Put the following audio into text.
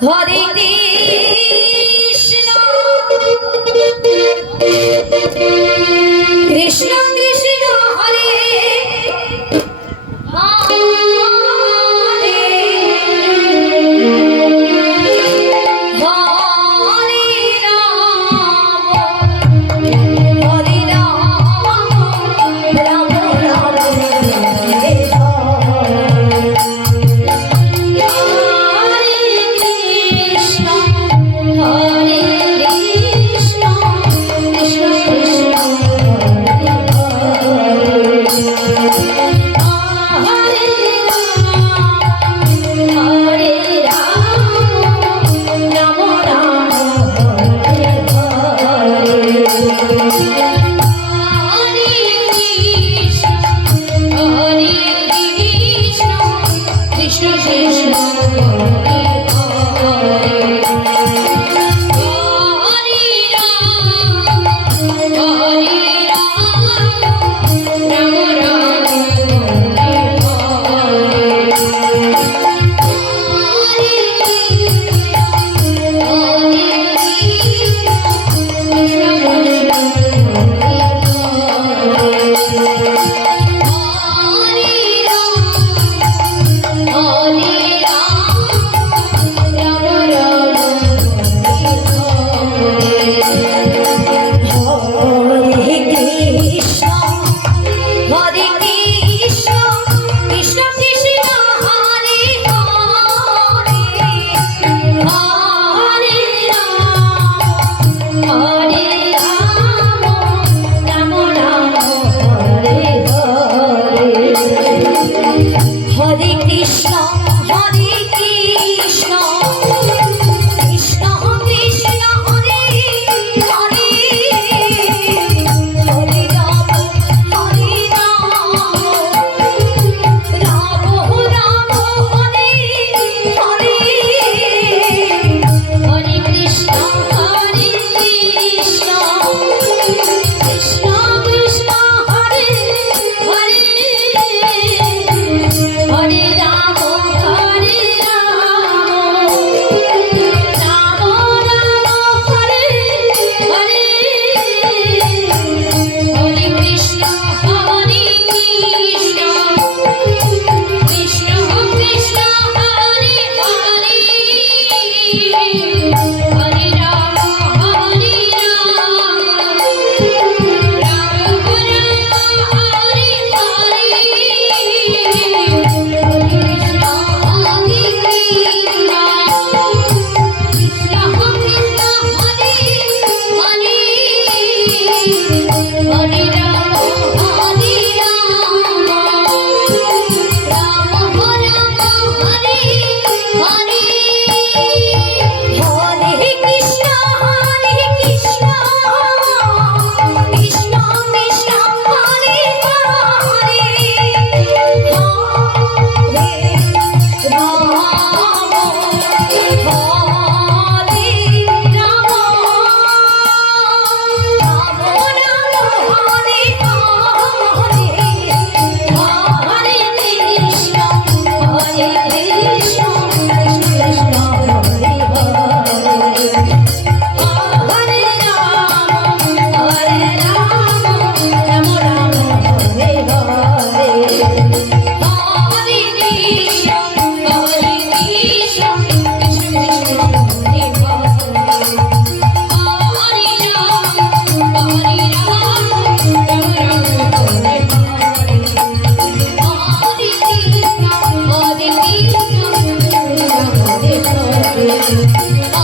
我的。的 Música